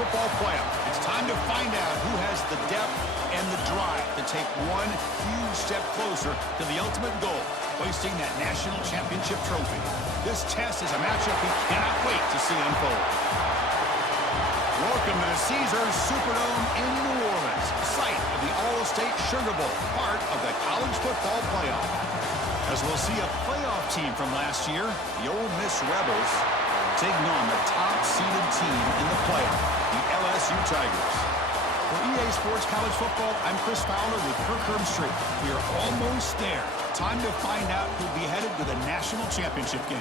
football playoff. It's time to find out who has the depth and the drive to take one huge step closer to the ultimate goal, hoisting that national championship trophy. This test is a matchup we cannot wait to see unfold. Welcome to Caesars Superdome in New Orleans, site of the All-State Sugar Bowl, part of the college football playoff. As we'll see a playoff team from last year, the Ole Miss Rebels, taking on the top-seeded team in the playoff, the LSU Tigers. For EA Sports College Football, I'm Chris Fowler with Kirk Herbstreit. We are almost there. Time to find out who'll be headed to the national championship game.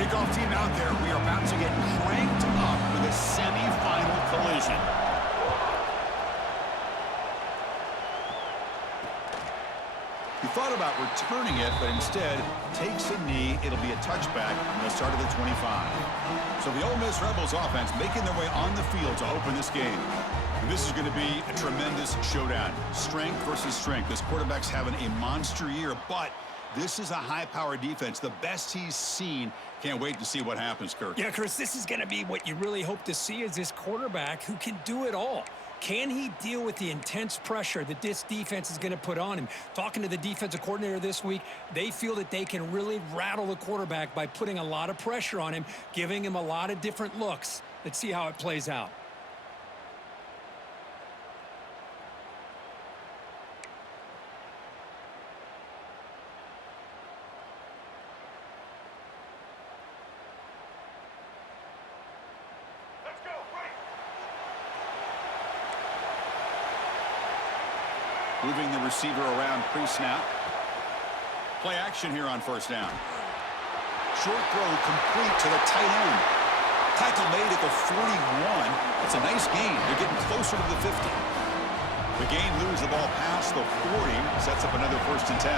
Kickoff team out there. We are about to get cranked up with a semi-final collision. He thought about returning it, but instead takes a knee. It'll be a touchback from the start of the 25. So the Ole Miss Rebels offense making their way on the field to open this game. And this is going to be a tremendous showdown. Strength versus strength. This quarterback's having a monster year, but this is a high-powered defense, the best he's seen. Can't wait to see what happens, Kirk. Yeah, Chris, this is going to be what you really hope to see is this quarterback who can do it all. Can he deal with the intense pressure that this defense is going to put on him? Talking to the defensive coordinator this week, they feel that they can really rattle the quarterback by putting a lot of pressure on him, giving him a lot of different looks. Let's see how it plays out. Moving the receiver around pre-snap. Play action here on first down. Short throw complete to the tight end. Tackle made at the 41. That's a nice gain. They're getting closer to the 50. The gain moves the ball past the 40. Sets up another 1st and 10.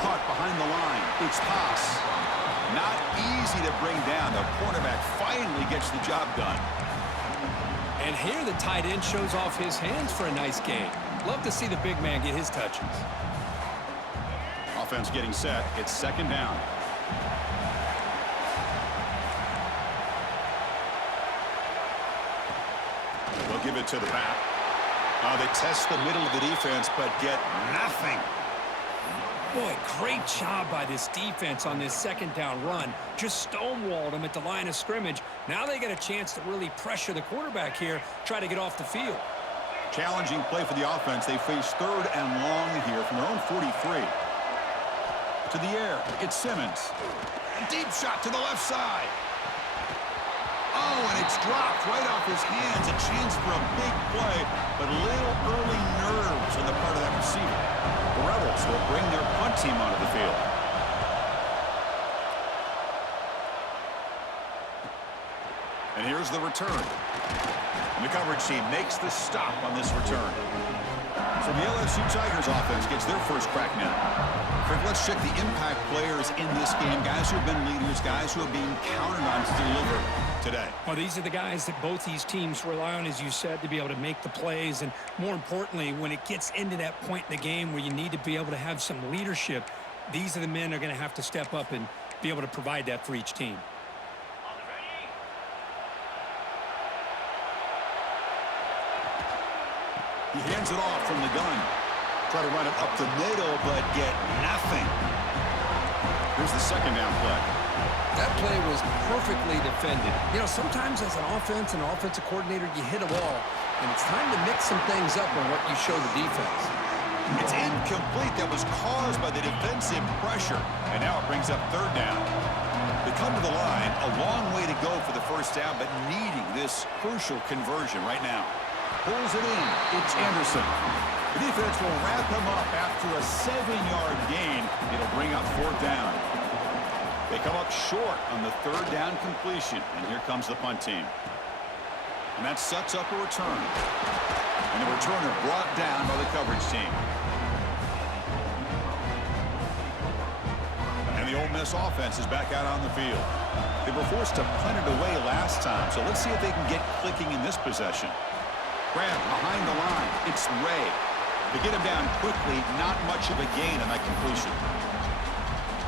Caught behind the line. It's pass. Not easy to bring down. The cornerback finally gets the job done. And here the tight end shows off his hands for a nice gain. Love to see the big man get his touches. Offense getting set. It's 2nd down. They'll give it to the back. They test the middle of the defense, but get nothing. Boy, great job by this defense on this 2nd down run. Just stonewalled him at the line of scrimmage. Now they get a chance to really pressure the quarterback here, try to get off the field. Challenging play for the offense. They face 3rd and long here from their own 43. To the air. It's Simmons. Deep shot to the left side. Oh, and it's dropped right off his hands. A chance for a big play, but little early nerves on the part of that receiver. The Rebels will bring their punt team onto the field. And here's the return. And the coverage team makes the stop on this return. So the LSU Tigers offense gets their first crack now. Kirk, let's check the impact players in this game. Guys who have been leaders, guys who are being counted on to deliver today. Well, these are the guys that both these teams rely on, as you said, to be able to make the plays. And more importantly, when it gets into that point in the game where you need to be able to have some leadership, these are the men that are going to have to step up and be able to provide that for each team. He hands it off from the gun. Try to run it up the middle, but get nothing. Here's the 2nd down play. That play was perfectly defended. You know, sometimes as an offense and offensive coordinator, you hit a wall, and it's time to mix some things up on what you show the defense. It's incomplete. That was caused by the defensive pressure, and now it brings up 3rd down. They come to the line, a long way to go for the 1st down, but needing this crucial conversion right now. Pulls it in. It's Anderson. The defense will wrap him up after a 7-yard gain. It'll bring up 4th down. They come up short on the 3rd down completion, and here comes the punt team. And that sets up a return. And the returner brought down by the team. And the Ole Miss offense is back out on the field. They were forced to punt it away last time, so let's see if they can get clicking in this possession. Grab behind the line. It's Ray. To get him down quickly, not much of a gain on that completion.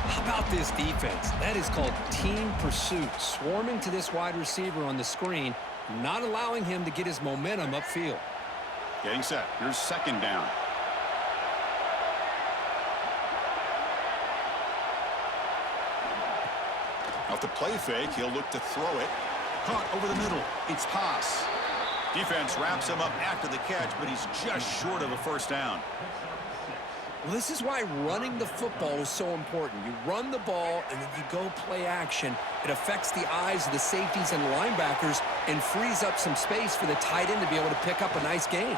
How about this defense? That is called team pursuit. Swarming to this wide receiver on the screen, not allowing him to get his momentum upfield. Getting set. Here's second down. Off the play fake, he'll look to throw it. Caught over the middle. It's Haas. Defense wraps him up after the catch, but he's just short of a first down. Well, this is why running the football is so important. You run the ball, and then you go play action. It affects the eyes of the safeties and linebackers and frees up some space for the tight end to be able to pick up a nice gain.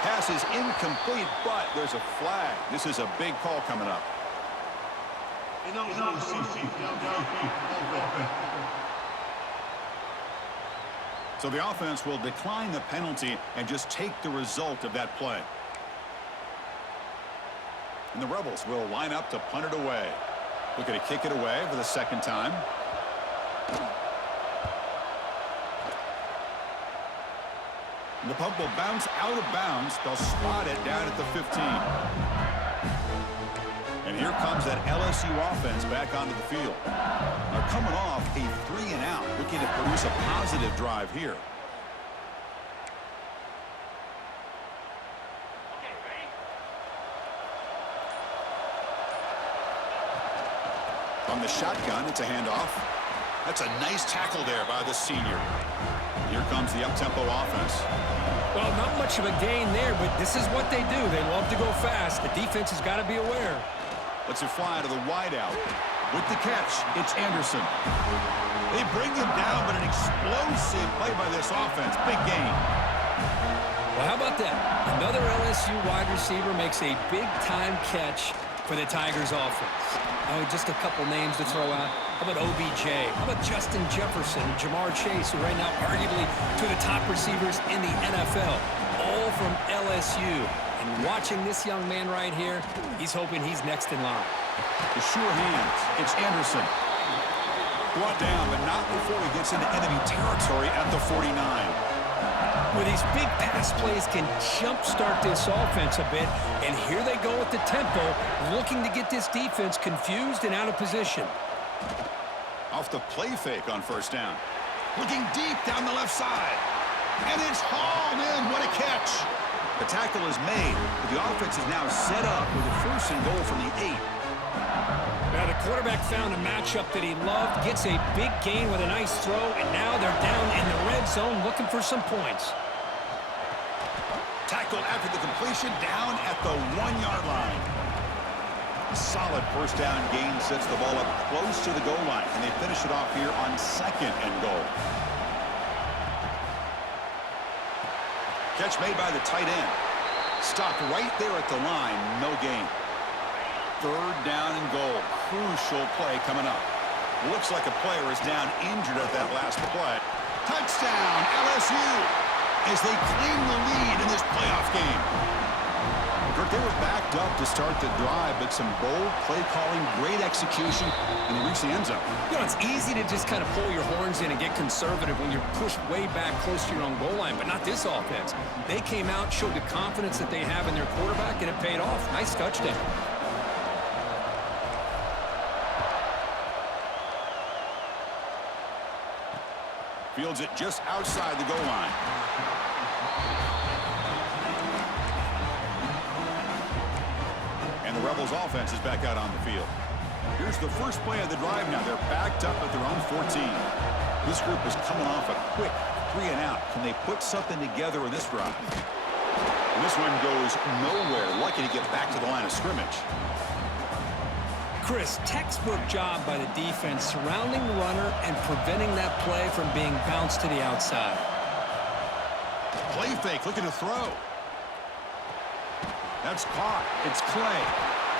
Pass is incomplete, but there's a flag. This is a big call coming up. So the offense will decline the penalty and just take the result of that play. And the Rebels will line up to punt it away. Looking to kick it away for the second time. And the punt will bounce out of bounds. They'll spot it down at the 15. And here comes that LSU offense back onto the field. Now coming off a 3-and-out, looking to produce a positive drive here. From the shotgun, it's a handoff. That's a nice tackle there by the senior. Here comes the up-tempo offense. Well, not much of a gain there, but this is what they do. They love to go fast. The defense has got to be aware. Lets it fly to the wideout. With the catch, it's Anderson. They bring him down, but an explosive play by this offense. Big gain. Well, how about that? Another LSU wide receiver makes a big-time catch for the Tigers offense. Oh, just a couple names to throw out. How about OBJ? How about Justin Jefferson, Jamar Chase, who right now arguably two of the top receivers in the NFL, all from LSU. And watching this young man right here, he's hoping he's next in line. The sure hands. It's Anderson. Brought down, but not before he gets into enemy territory at the 49. Where these big pass plays can jumpstart this offense a bit, and here they go with the tempo, looking to get this defense confused and out of position. Off the play fake on first down. Looking deep down the left side. And it's hauled in. What a catch. The tackle is made, but the offense is now set up with a first and goal from the 8. Now the quarterback found a matchup that he loved, gets a big gain with a nice throw, and now they're down in the red zone looking for some points. Tackled after the completion, down at the 1-yard line. Solid first down gain sets the ball up close to the goal line, and they finish it off here on second and goal. Catch made by the tight end. Stopped right there at the line, no gain. Third down and goal. Crucial play coming up. Looks like a player is down injured at that last play. Touchdown, LSU, as they claim the lead in this playoff game. Kirk, they were backed up to start the drive, but some bold play calling, great execution, and they reached the end zone. You know, it's easy to just kind of pull your horns in and get conservative when you're pushed way back close to your own goal line, but not this offense. They came out, showed the confidence that they have in their quarterback, and it paid off. Nice touchdown. Fields it just outside the goal line. And the Rebels offense is back out on the field. Here's the first play of the drive now. They're backed up at their own 14. This group is coming off a quick 3-and-out. Can they put something together in this drive? And this one goes nowhere. Lucky to get back to the line of scrimmage. Chris, textbook job by the defense surrounding the runner and preventing that play from being bounced to the outside. Play fake, looking to throw. That's caught. It's Clay.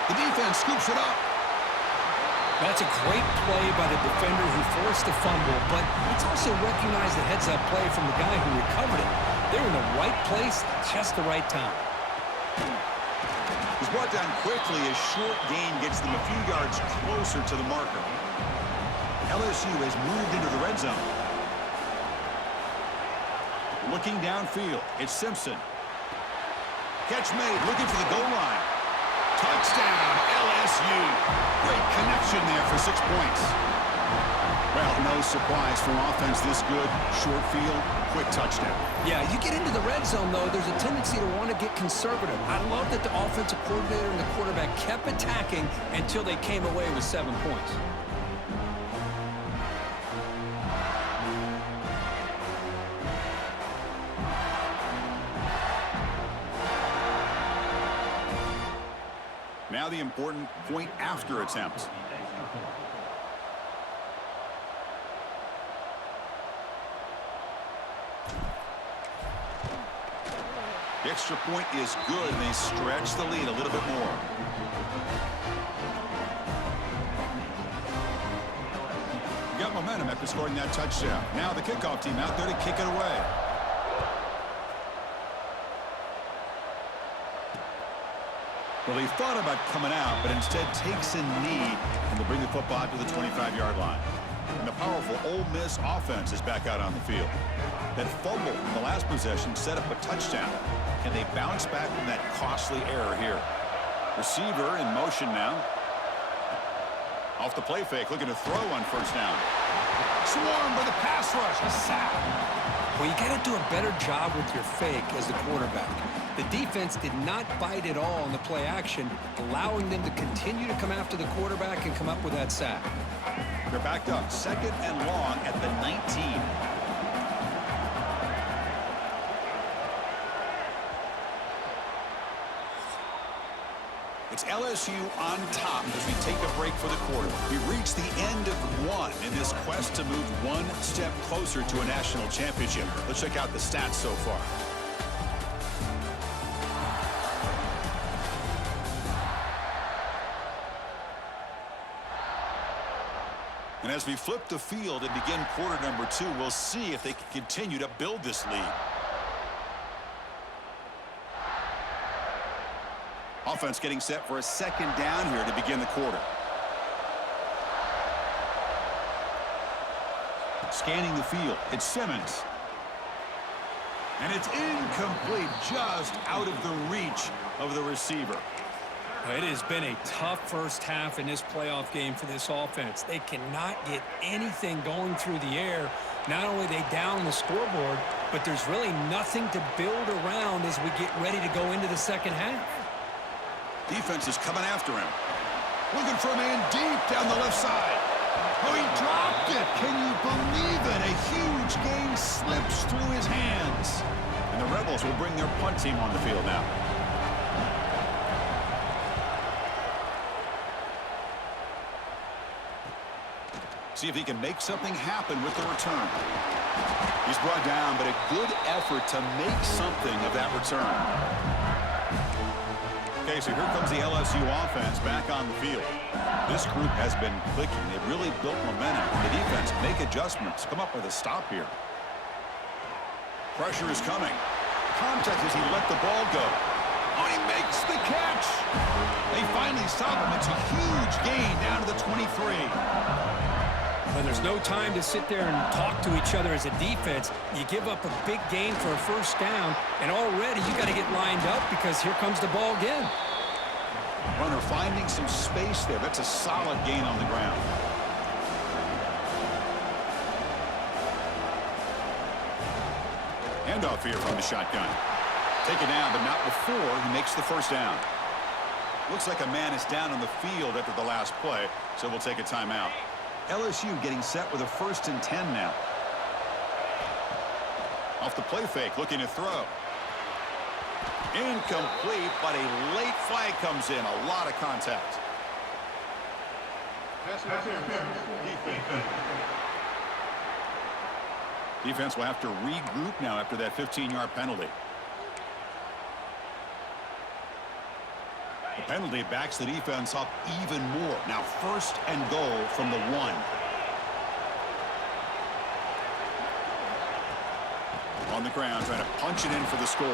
The defense scoops it up. That's a great play by the defender who forced the fumble, but it's also recognized the heads-up play from the guy who recovered it. They're in the right place at just the right time. He's brought down quickly. A short gain gets them a few yards closer to the marker. LSU has moved into the red zone. Looking downfield, it's Simpson. Catch made, looking for the goal line. Touchdown, LSU. Great connection there for 6 points. Well, no surprise for offense this good. Short field, quick touchdown. Yeah, you get into the red zone, though, there's a tendency to want to get conservative. I love that the offensive coordinator and the quarterback kept attacking until they came away with 7 points. Now the important point after attempt. The extra point is good, and they stretch the lead a little bit more. Got momentum after scoring that touchdown. Now the kickoff team out there to kick it away. Well, he thought about coming out, but instead takes a knee and they bring the football out to the 25-yard line. And the powerful Ole Miss offense is back out on the field. That fumble in the last possession set up a touchdown. Can they bounce back from that costly error here? Receiver in motion now. Off the play fake, looking to throw on first down. Swarmed by the pass rush. A sack. Well, you got to do a better job with your fake as the quarterback. The defense did not bite at all in the play action, allowing them to continue to come after the quarterback and come up with that sack. They're backed up, 2nd and long at the 19. It's LSU on top as we take a break for the quarter. We've reached the end of one in this quest to move one step closer to a national championship. Let's check out the stats so far. And as we flip the field and begin quarter number 2, we'll see if they can continue to build this lead. Offense getting set for a 2nd down here to begin the quarter. Scanning the field, it's Simmons. And it's incomplete, just out of the reach of the receiver. It has been a tough first half in this playoff game for this offense. They cannot get anything going through the air. Not only are they down the scoreboard, but there's really nothing to build around as we get ready to go into the second half. Defense is coming after him. Looking for a man deep down the left side. Oh, he dropped it. Can you believe it? A huge gain slips through his hands. And the Rebels will bring their punt team on the field now. See if he can make something happen with the return. He's brought down, but a good effort to make something of that return. Okay, so here comes the LSU offense back on the field. This group has been clicking. They've really built momentum. The defense make adjustments. Come up with a stop here. Pressure is coming. Contact as he let the ball go. Oh, he makes the catch. They finally stop him. It's a huge gain down to the 23. But there's no time to sit there and talk to each other as a defense. You give up a big gain for a first down, and already you got to get lined up because here comes the ball again. Runner finding some space there. That's a solid gain on the ground. Handoff here from the shotgun. Take it down, but not before he makes the first down. Looks like a man is down on the field after the last play, so we'll take a timeout. LSU getting set with a 1st and 10 now. Off the play fake, looking to throw. Incomplete, but a late flag comes in. A lot of contact. Defense will have to regroup now after that 15-yard penalty. The penalty backs the defense up even more. Now 1st and goal from the 1. On the ground, trying to punch it in for the score.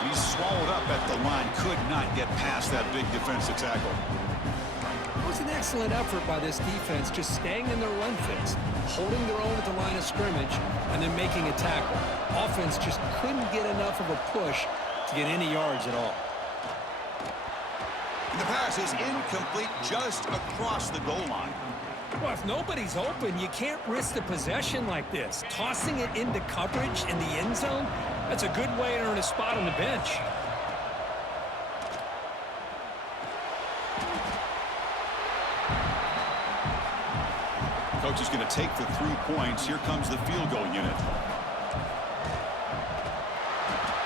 And he's swallowed up at the line. Could not get past that big defensive tackle. It was an excellent effort by this defense, just staying in their run fix, holding their own at the line of scrimmage, and then making a tackle. Offense just couldn't get enough of a push to get any yards at all. And the pass is incomplete just across the goal line. Well, if nobody's open, you can't risk the possession like this. Tossing it into coverage in the end zone, that's a good way to earn a spot on the bench. Coach is going to take the 3 points. Here comes the field goal unit.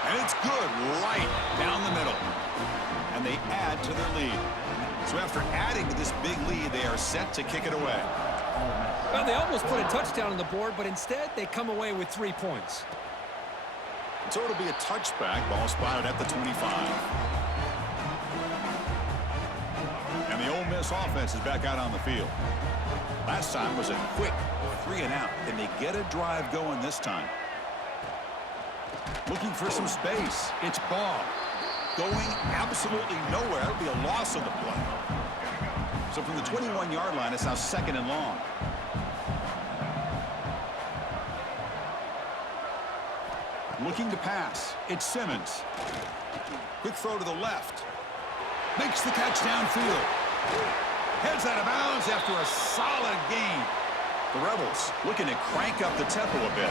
And it's good right down the middle. And they add to their lead. So after adding to this big lead, they are set to kick it away. Well, they almost put a touchdown on the board, but instead they come away with 3 points. So it'll be a touchback. Ball spotted at the 25. And the Ole Miss offense is back out on the field. Last time was a quick 3 and out. Can they get a drive going this time? Looking for some space. It's Ball. Going absolutely nowhere. It'll be a loss of the play. So from the 21-yard line, it's now 2nd and long. Looking to pass. It's Simmons. Quick throw to the left. Makes the catch downfield. Heads out of bounds after a solid gain. The Rebels looking to crank up the tempo a bit.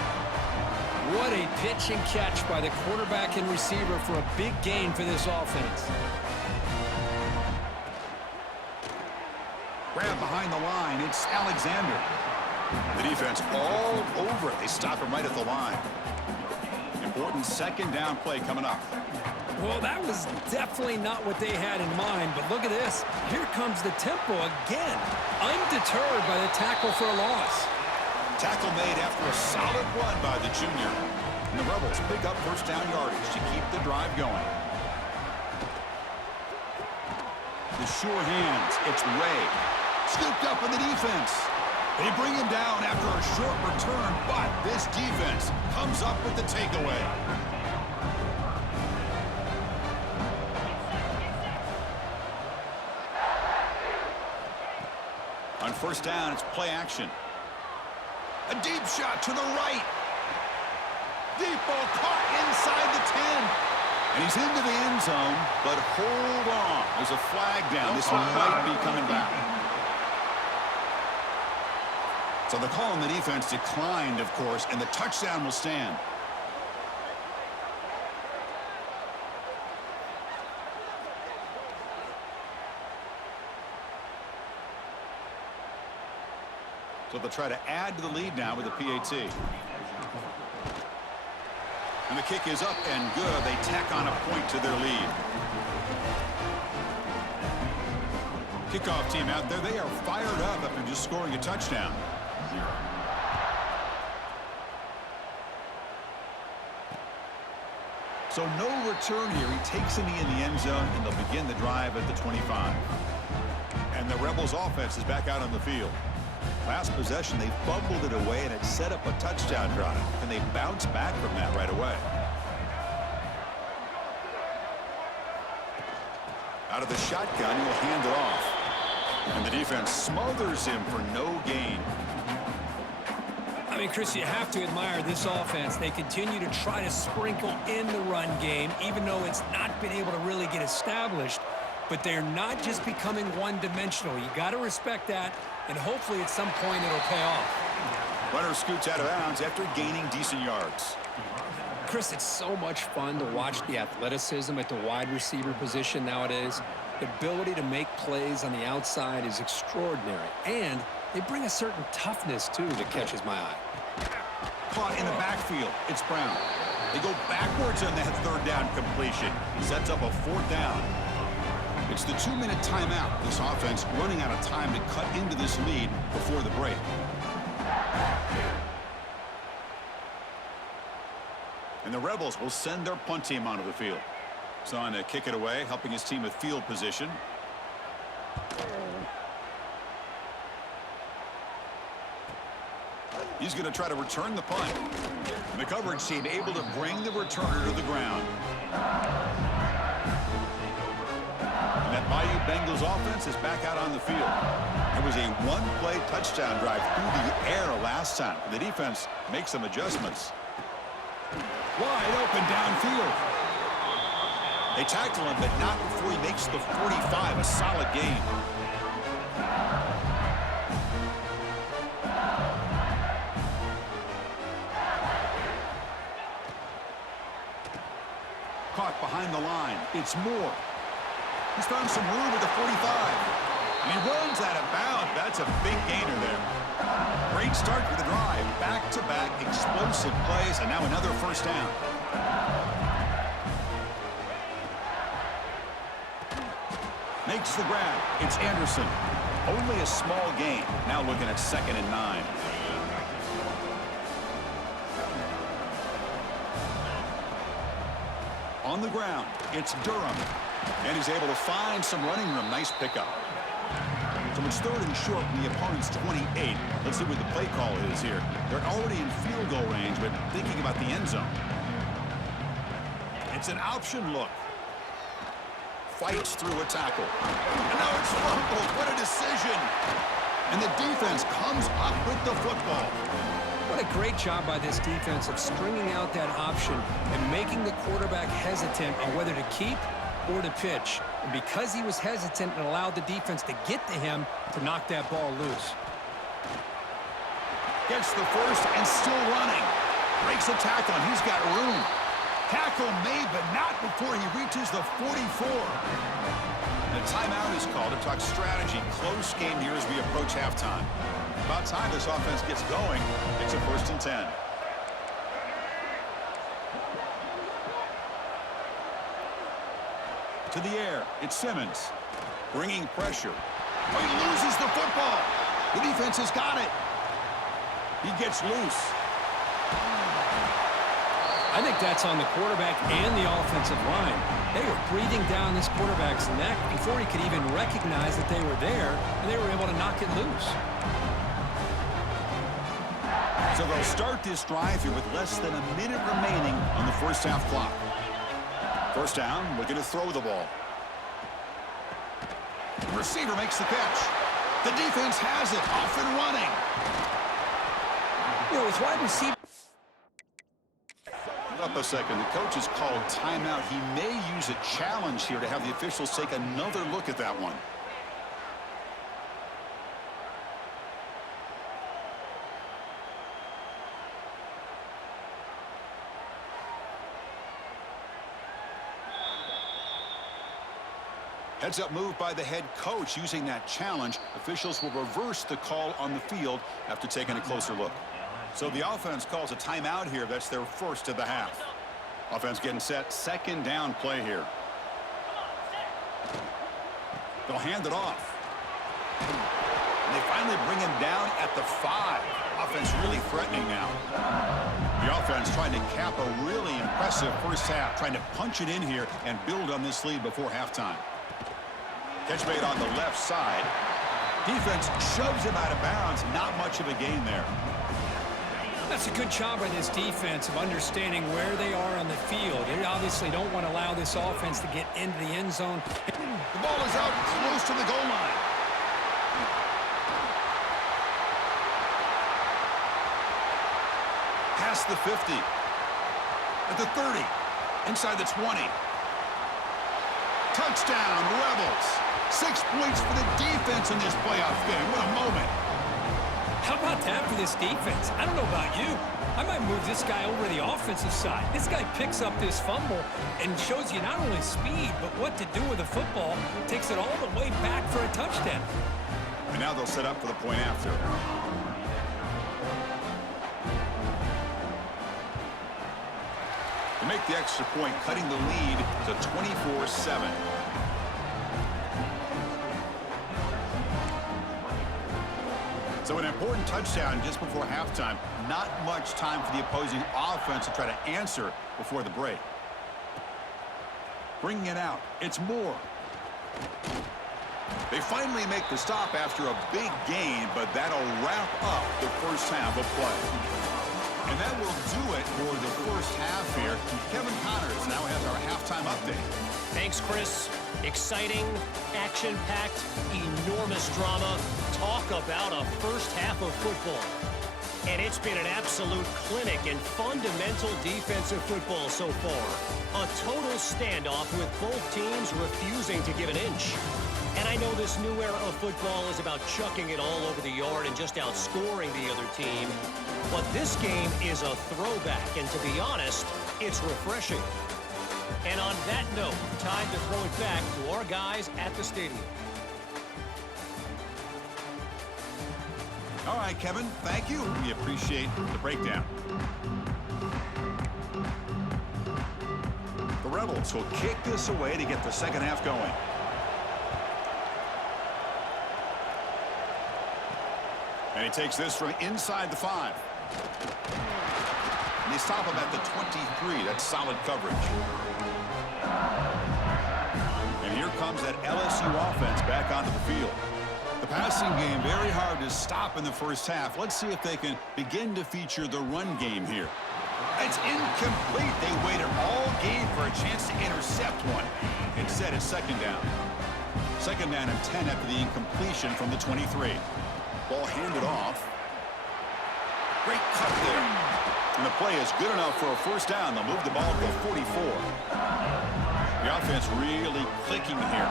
What a pitch and catch by the quarterback and receiver for a big gain for this offense. Grab behind the line. It's Alexander. The defense all over it. They stop him right at the line. Important 2nd down play coming up. Well, that was definitely not what they had in mind, but look at this. Here comes the tempo again. Undeterred by the tackle for a loss. Tackle made after a solid run by the junior. And the Rebels pick up 1st down yardage to keep the drive going. The sure hands. It's Ray. Scooped up in the defense. They bring him down after a short return, but this defense comes up with the takeaway. On 1st down, it's play action. A deep shot to the right. Deep ball caught inside the 10. And he's into the end zone, but hold on. There's a flag down. This one might be coming back. So the call on the defense declined, of course, and the touchdown will stand. So they'll try to add to the lead now with a PAT. And the kick is up and good. They tack on a point to their lead. Kickoff team out there. They are fired up after just scoring a touchdown. So no return here. He takes it in the end zone, and they'll begin the drive at the 25. And the Rebels offense is back out on the field. Last possession, they fumbled it away, and it set up a touchdown drive. And they bounce back from that right away. Out of the shotgun, he'll hand it off. And the defense smothers him for no gain. I mean, Chris, you have to admire this offense. They continue to try to sprinkle in the run game, even though it's not been able to really get established. But they're not just becoming one-dimensional. You got to respect that, and hopefully at some point it'll pay off. Runner scoots out of bounds after gaining decent yards. Chris, it's so much fun to watch the athleticism at the wide receiver position nowadays. The ability to make plays on the outside is extraordinary, and they bring a certain toughness, too, that catches my eye. Caught in the backfield. It's Brown. They go backwards on that 3rd down completion. Sets up a 4th down. It's the 2-minute timeout. This offense running out of time to cut into this lead before the break. And the Rebels will send their punt team onto the field. So on to kick it away, helping his team with field position. He's going to try to return the punt. And the coverage team able to bring the returner to the ground. And that Bayou Bengals offense is back out on the field. It was a one-play touchdown drive through the air last time. The defense makes some adjustments. Wide open downfield. They tackle him, but not before he makes the 45, a solid gain. Caught behind the line. It's Moore. He's found some room at the 45. And he runs out of bounds. That's a big gainer there. Great start for the drive. Back-to-back explosive plays, and now another first down. Makes the grab. It's Anderson. Only a small gain. Now looking at 2nd and 9. On the ground, it's Durham. And he's able to find some running room. Nice pickup. So it's 3rd and short from the opponent's 28. Let's see what the play call is here. They're already in field goal range, but thinking about the end zone. It's an option look. Fights through a tackle. And now it's fumbled. What a decision. And the defense comes up with the football. What a great job by this defense of stringing out that option and making the quarterback hesitant on whether to keep or to pitch. And because he was hesitant, and allowed the defense to get to him to knock that ball loose. Gets the first and still running. Breaks a tackle, and he's got room. Tackle made, but not before he reaches the 44. And a timeout is called to talk strategy. Close game here as we approach halftime. About time this offense gets going. It's a 1st and 10. To the air, it's Simmons. Bringing pressure. Oh, he loses the football. The defense has got it. He gets loose. I think that's on the quarterback and the offensive line. They were breathing down this quarterback's neck before he could even recognize that they were there, and they were able to knock it loose. So they'll start this drive here with less than a minute remaining on the first half clock. First down, looking to throw the ball. The receiver makes the catch. The defense has it, off and running. You know, his wide receiver. Up a second, the coach has called timeout. He may use a challenge here to have the officials take another look at that one. Heads up move by the head coach using that challenge. Officials will reverse the call on the field after taking a closer look. So the offense calls a timeout here. That's their first of the half. Offense getting set. 2nd down play here. They'll hand it off. And they finally bring him down at the 5. Offense really threatening now. The offense trying to cap a really impressive first half, trying to punch it in here and build on this lead before halftime. Catch made on the left side. Defense shoves him out of bounds. Not much of a gain there. That's a good job by this defense of understanding where they are on the field. They obviously don't want to allow this offense to get into the end zone. The ball is out close to the goal line. Past the 50. At the 30. Inside the 20. Touchdown, Rebels. 6 points for the defense in this playoff game. What a moment. How about that for this defense? I don't know about you. I might move this guy over to the offensive side. This guy picks up this fumble and shows you not only speed, but what to do with the football. Takes it all the way back for a touchdown. And now they'll set up for the point after. To make the extra point, cutting the lead to 24-7. So an important touchdown just before halftime. Not much time for the opposing offense to try to answer before the break. Bringing it out. It's Moore. They finally make the stop after a big gain, but that'll wrap up the first half of play. And that will do it for the first half here. Kevin Connors now has our halftime update. Thanks, Chris. Exciting, action-packed, enormous drama. Talk about a first half of football. And it's been an absolute clinic in fundamental defensive football so far. A total standoff with both teams refusing to give an inch. And I know this new era of football is about chucking it all over the yard and just outscoring the other team. But this game is a throwback, and to be honest, it's refreshing. And on that note, time to throw it back to our guys at the stadium. All right, Kevin, thank you. We appreciate the breakdown. The Rebels will kick this away to get the second half going. And he takes this from inside the 5. And they stop him at the 23. That's solid coverage. And here comes that LSU offense back onto the field. The passing game very hard to stop in the first half. Let's see if they can begin to feature the run game here. It's incomplete. They waited all game for a chance to intercept one. Instead, it's second down. Second down and 10 after the incompletion from the 23. Ball handed off. Great cut there. And the play is good enough for a first down. They'll move the ball to the 44. The offense really clicking here.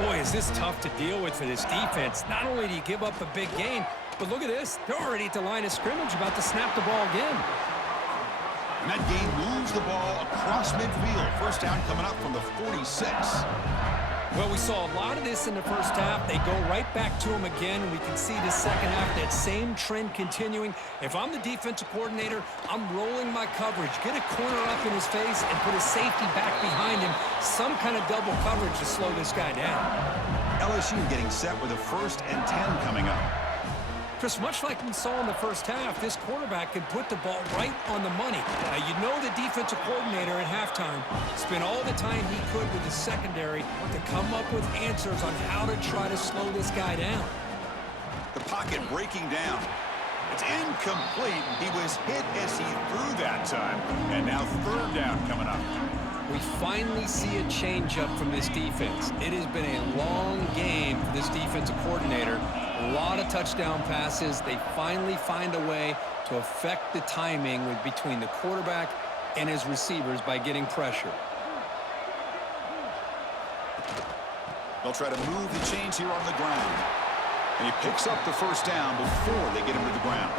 Boy, is this tough to deal with for this defense. Not only do you give up a big gain, but look at this. They're already at the line of scrimmage about to snap the ball again. And that gain moves the ball across midfield. First down coming up from the 46. Well, we saw a lot of this in the first half. They go right back to him again, and we can see the second half, that same trend continuing. If I'm the defensive coordinator, I'm rolling my coverage. Get a corner up in his face and put a safety back behind him. Some kind of double coverage to slow this guy down. LSU getting set with a 1st and 10 coming up. Chris, much like we saw in the first half, this quarterback can put the ball right on the money. Now, you know the defensive coordinator at halftime spent all the time he could with the secondary to come up with answers on how to try to slow this guy down. The pocket breaking down. It's incomplete. He was hit as he threw that time. And now third down coming up. We finally see a change-up from this defense. It has been a long game for this defensive coordinator. A lot of touchdown passes. They finally find a way to affect the timing between the quarterback and his receivers by getting pressure. They'll try to move the chains here on the ground. And he picks up the first down before they get him to the ground.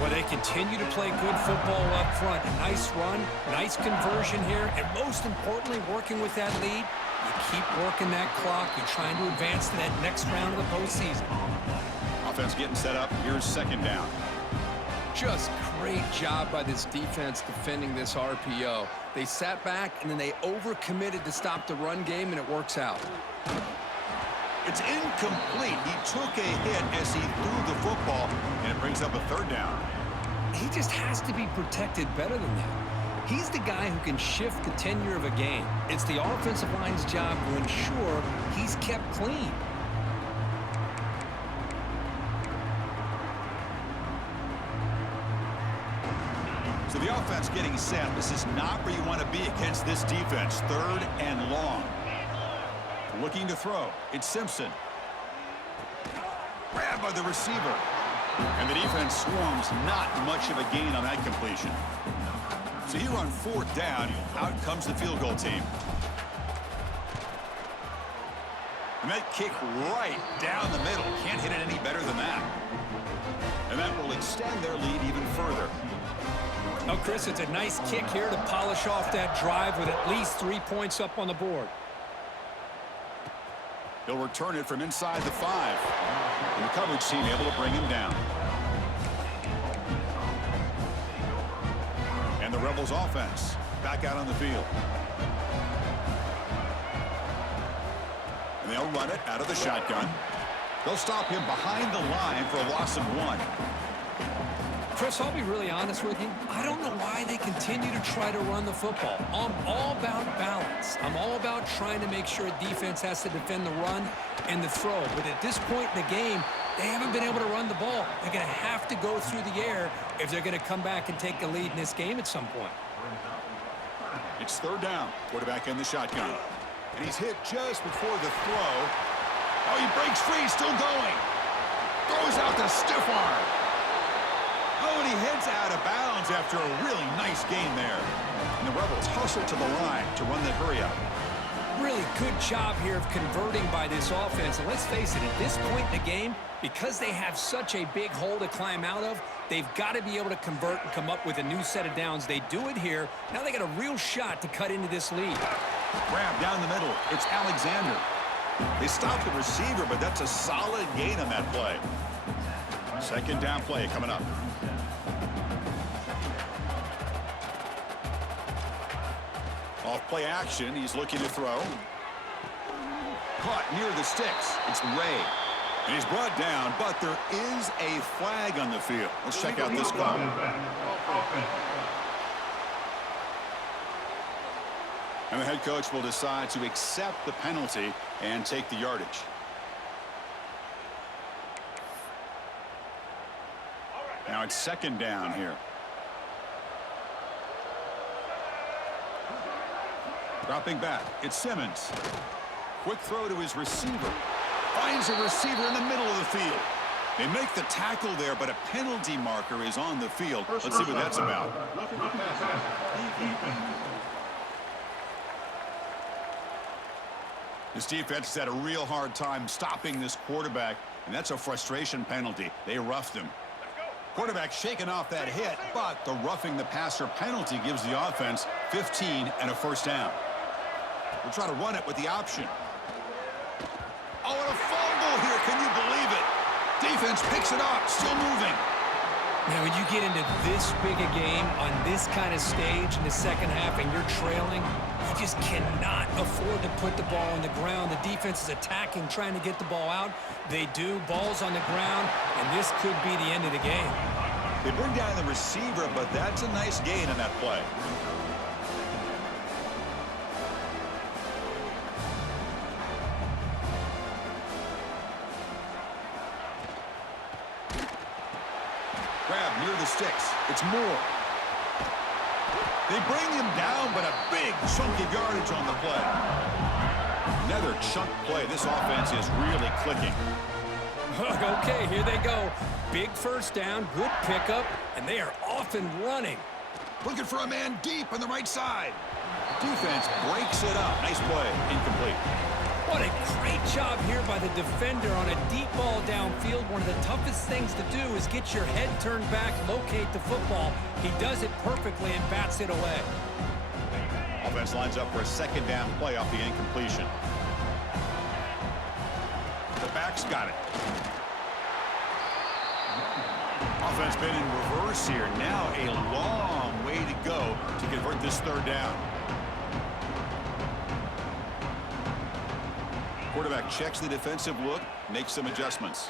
Well, they continue to play good football up front. A nice run, nice conversion here, and most importantly, working with that lead, you keep working that clock. You're trying to advance to that next round of the postseason. Offense getting set up. Here's second down. Just great job by this defense defending this RPO. They sat back, and then they overcommitted to stop the run game, and it works out. It's incomplete. He took a hit as he threw the football, and it brings up a third down. He just has to be protected better than that. He's the guy who can shift the tenure of a game. It's the offensive line's job to ensure he's kept clean. So the offense getting set. This is not where you want to be against this defense. Third and long. Looking to throw. It's Simpson. Grabbed by the receiver. And the defense swarms. Not much of a gain on that completion. So here on fourth down, out comes the field goal team. And that kick right down the middle. Can't hit it any better than that. And that will extend their lead even further. Oh, Chris, it's a nice kick here to polish off that drive with at least 3 points up on the board. He'll return it from inside the 5. And the coverage team able to bring him down. And the Rebels offense back out on the field. And they'll run it out of the shotgun. They'll stop him behind the line for a loss of 1. Chris, I'll be really honest with you. I don't know why they continue to try to run the football. I'm all about balance. I'm all about trying to make sure defense has to defend the run and the throw. But at this point in the game, they haven't been able to run the ball. They're going to have to go through the air if they're going to come back and take the lead in this game at some point. It's third down. Quarterback in the shotgun. And he's hit just before the throw. Oh, he breaks free, still going. Throws out the stiff arm. Oh, and he heads out of bounds after a really nice gain there. And the Rebels hustle to the line to run the hurry-up. Really good job here of converting by this offense. And let's face it, at this point in the game, because they have such a big hole to climb out of, they've got to be able to convert and come up with a new set of downs. They do it here. Now they got a real shot to cut into this lead. Grab down the middle. It's Alexander. They stopped the receiver, but that's a solid gain on that play. Second down play coming up. Off play action. He's looking to throw. Caught near the sticks. It's Ray. And he's brought down, but there is a flag on the field. Let's check out this call. And the head coach will decide to accept the penalty and take the yardage. Now it's second down here. Dropping back, it's Simmons. Quick throw to his receiver. Finds a receiver in the middle of the field. They make the tackle there, but a penalty marker is on the field. Let's see what that's about. This defense has had a real hard time stopping this quarterback, and that's a frustration penalty. They roughed him. Quarterback shaking off that hit, but the roughing the passer penalty gives the offense 15 and a first down. We'll try to run it with the option. Oh, and a fumble here. Can you believe it? Defense picks it up, still moving. Now, when you get into this big a game on this kind of stage in the second half and you're trailing, you just cannot afford to put the ball on the ground. The defense is attacking, trying to get the ball out. They do. Ball's on the ground, and this could be the end of the game. They bring down the receiver, but that's a nice gain on that play. Grab near the sticks. It's Moore. They bring him down, but a big chunk of yardage on the play. Another chunk play. This offense is really clicking. Okay, here they go. Big first down, good pickup, and they are off and running. Looking for a man deep on the right side. Defense breaks it up. Nice play. Incomplete. What a great job here by the defender on a deep ball downfield. One of the toughest things to do is get your head turned back, locate the football. He does it perfectly and bats it away. Offense lines up for a second down play off the incompletion. The back's got it. Offense been in reverse here. Now a long way to go to convert this third down. Quarterback checks the defensive look, makes some adjustments.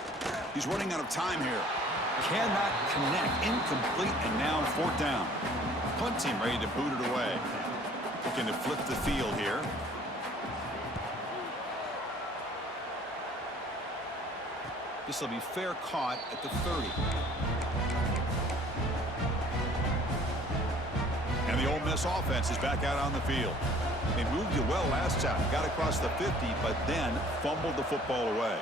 He's running out of time here. Cannot connect. Incomplete, and now fourth down. Punt team ready to boot it away. Looking to flip the field here. This will be fair caught at the 30. And the Ole Miss offense is back out on the field. They moved it well last time, got across the 50, but then fumbled the football away.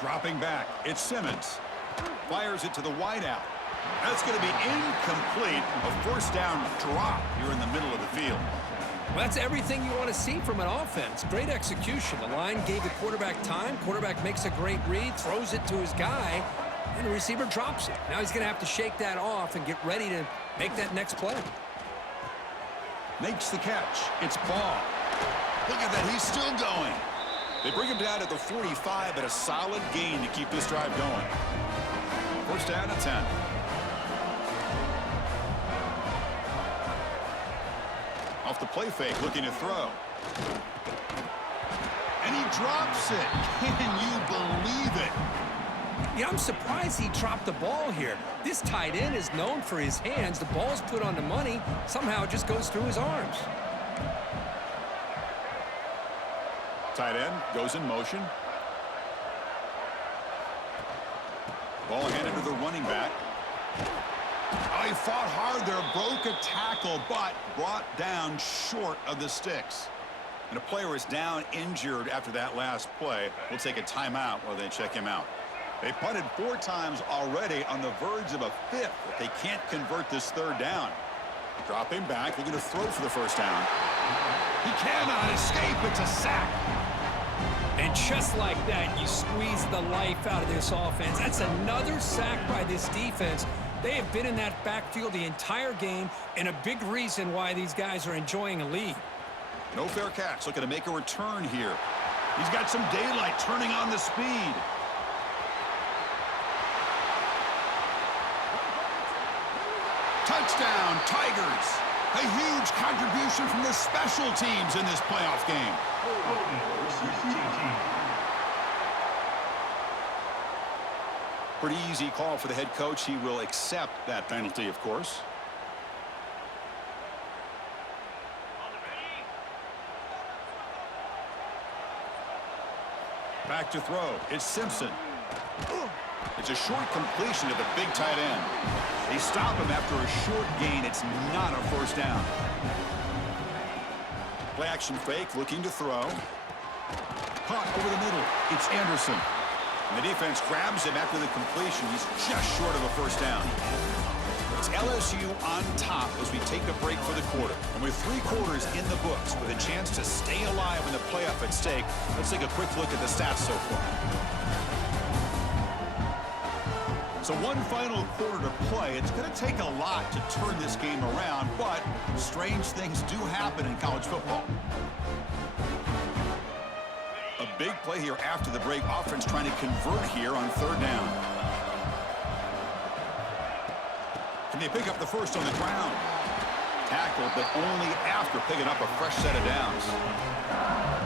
Dropping back, it's Simmons. Fires it to the wideout. That's going to be incomplete. A first down drop here in the middle of the field. Well, that's everything you want to see from an offense. Great execution. The line gave the quarterback time. Quarterback makes a great read, throws it to his guy, and the receiver drops it. Now he's going to have to shake that off and get ready to make that next play. Makes the catch. It's Ball. Look at that. He's still going. They bring him down at the 45, but a solid gain to keep this drive going. First down at 10. Off the play fake, looking to throw. And he drops it. Can you believe it? Yeah, I'm surprised he dropped the ball here. This tight end is known for his hands. The ball's put on the money. Somehow it just goes through his arms. Tight end goes in motion. Ball handed to the running back. Oh, he fought hard there, broke a tackle, but brought down short of the sticks. And a player is down injured after that last play. We'll take a timeout while they check him out. They punted 4 times already, on the verge of a 5th if they can't convert this 3rd down. Drop him back. They're going to throw for the 1st down. He cannot escape. It's a sack. And just like that, you squeeze the life out of this offense. That's another sack by this defense. They have been in that backfield the entire game, and a big reason why these guys are enjoying a lead. No fair catch. Looking to make a return here. He's got some daylight, turning on the speed. Touchdown, Tigers. A huge contribution from the special teams in this playoff game. Pretty easy call for the head coach. He will accept that penalty, of course. Back to throw. It's Simpson. It's a short completion to the big tight end. They stop him after a short gain. It's not a 1st down. Play action fake, looking to throw. Caught over the middle. It's Anderson. And the defense grabs him after the completion. He's just short of a 1st down. It's LSU on top as we take a break for the quarter. And with 3 quarters in the books, with a chance to stay alive in the playoff at stake, let's take a quick look at the stats so far. So one final quarter to play. It's going to take a lot to turn this game around, but strange things do happen in college football. A big play here after the break. Offense trying to convert here on 3rd down. Can they pick up the 1st on the ground? Tackled, but only after picking up a fresh set of downs.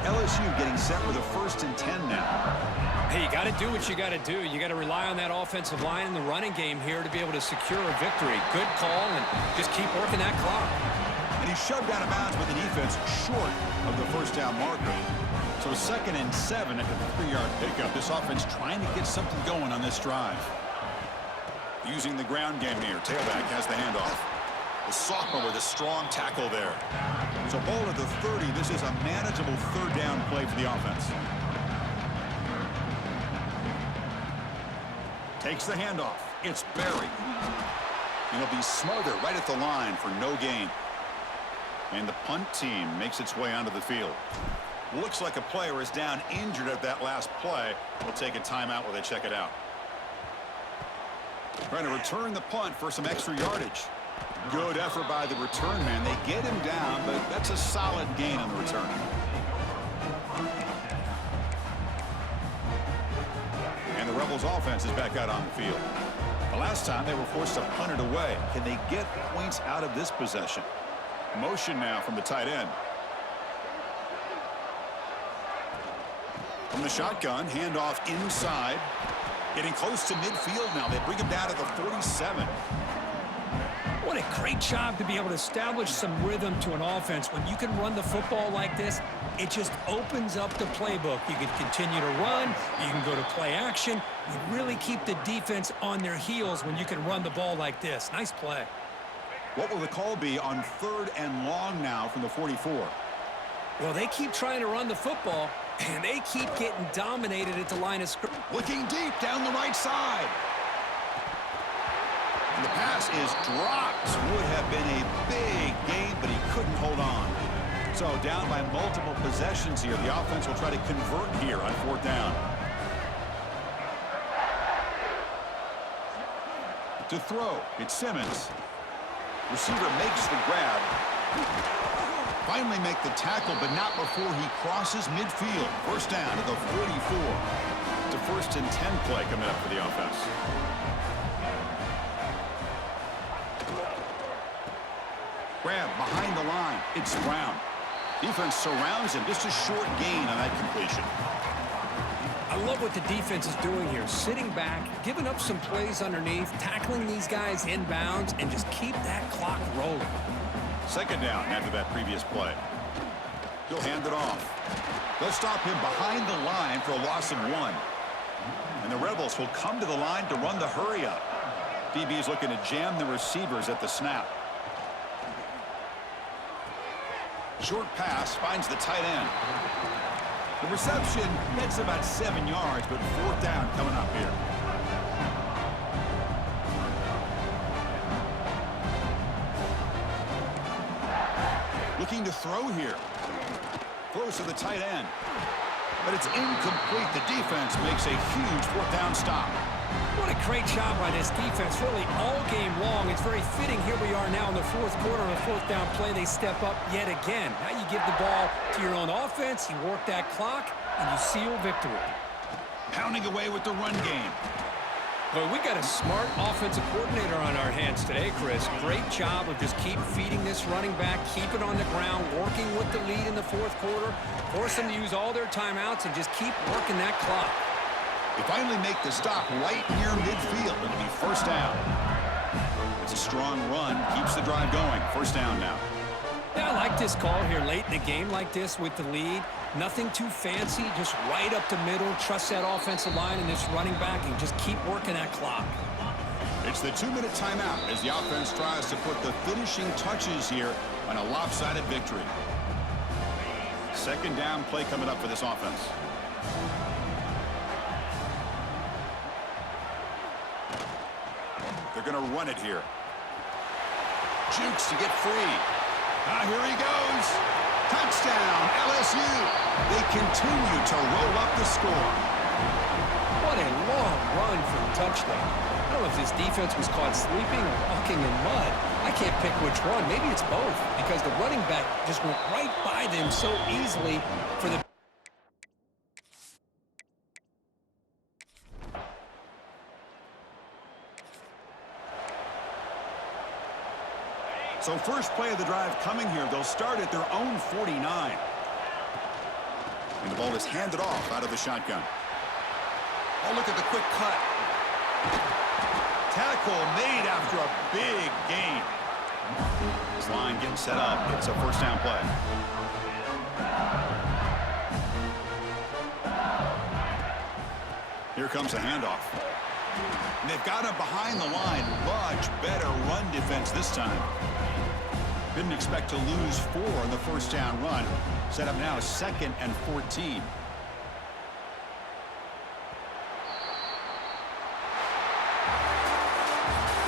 LSU getting set with a 1st and 10 now. Hey, you got to do what you got to do. You got to rely on that offensive line in the running game here to be able to secure a victory. Good call, and just keep working that clock. And he's shoved out of bounds with the defense short of the 1st down marker. So 2nd and 7 after the 3-yard pickup. This offense trying to get something going on this drive. Using the ground game here. Tailback has the handoff. The sophomore with a strong tackle there. So ball at the 30. This is a manageable 3rd down play for the offense. Takes the handoff. It's Berry. And he'll be smothered right at the line for no gain. And the punt team makes its way onto the field. Looks like a player is down injured at that last play. We'll take a timeout while they check it out. Trying to return the punt for some extra yardage. Good effort by the return man. They get him down, but that's a solid gain on the return. And the Rebels offense is back out on the field. The last time they were forced to punt it away. Can they get points out of this possession? Motion now from the tight end. From the shotgun, handoff inside. Getting close to midfield now. They bring him down to the 47. What a great job to be able to establish some rhythm to an offense. When you can run the football like this, it just opens up the playbook. You can continue to run. You can go to play action. You really keep the defense on their heels when you can run the ball like this. Nice play. What will the call be on 3rd and long now from the 44? Well, they keep trying to run the football, and they keep getting dominated at the line of scrimmage. Looking deep down the right side. And the pass is dropped. Would have been a big gain, but he couldn't hold on. So down by multiple possessions here. The offense will try to convert here on 4th down. To throw, it's Simmons. Receiver makes the grab. Finally make the tackle, but not before he crosses midfield. 1st down to the 44. It's a 1st and 10 play coming up for the offense. Grab behind the line. It's Brown. Defense surrounds him. Just a short gain on that completion. I love what the defense is doing here. Sitting back, giving up some plays underneath, tackling these guys inbounds, and just keep that clock rolling. Second down after that previous play. He'll hand it off. They'll stop him behind the line for a loss of 1. And the Rebels will come to the line to run the hurry up. DB is looking to jam the receivers at the snap. Short pass finds the tight end. The reception gets about 7 yards, but 4th down coming up here. Looking to throw here. Close to the tight end. But it's incomplete. The defense makes a huge 4th down stop. What a great job by this defense, really all game long. It's very fitting. Here we are now in the 4th quarter of a 4th down play. They step up yet again. Now you give the ball to your own offense, you work that clock, and you seal victory. Pounding away with the run game. Well, we got a smart offensive coordinator on our hands today, Chris. Great job of just keep feeding this running back, keep it on the ground, working with the lead in the 4th quarter, force them to use all their timeouts, and just keep working that clock. They finally make the stop right near midfield. It'll be 1st down. It's a strong run, keeps the drive going. 1st down now. Yeah, I like this call here late in the game like this with the lead. Nothing too fancy, just right up the middle. Trust that offensive line and this running back and just keep working that clock. It's the 2-minute timeout as the offense tries to put the finishing touches here on a lopsided victory. 2nd down play coming up for this offense. They're going to run it here. Jukes to get free. Here he goes. Touchdown, LSU. They continue to roll up the score. What a long run for the touchdown. I don't know if this defense was caught sleeping or walking in mud. I can't pick which one. Maybe it's both because the running back just went right by them so easily for the So first play of the drive coming here. They'll start at their own 49. And the ball is handed off out of the shotgun. Oh, look at the quick cut. Tackle made after a big gain. This line getting set up. It's a 1st down play. Here comes a handoff. And they've got him behind the line. Much better run defense this time. Didn't expect to lose 4 on the 1st down run. Set up now 2nd and 14.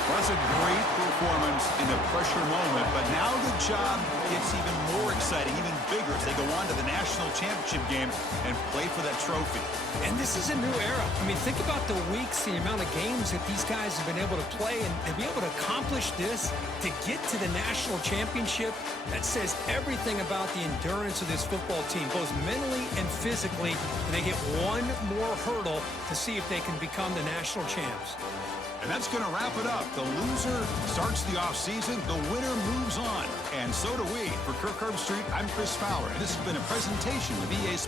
Well, that's a great performance in the pressure moment, but now the job gets even more exciting, even bigger as they go on to the national championship game and play for that trophy. And this is a new era. I mean, think about the weeks, the amount of games that these guys have been able to play, and to be able to accomplish this, to get to the national championship, that says everything about the endurance of this football team, both mentally and physically, and they get one more hurdle to see if they can become the national champs. And that's going to wrap it up. The loser starts the offseason. The winner moves on. And so do we. For Kirk Herbstreit, I'm Chris Fowler. And this has been a presentation of EA Sports.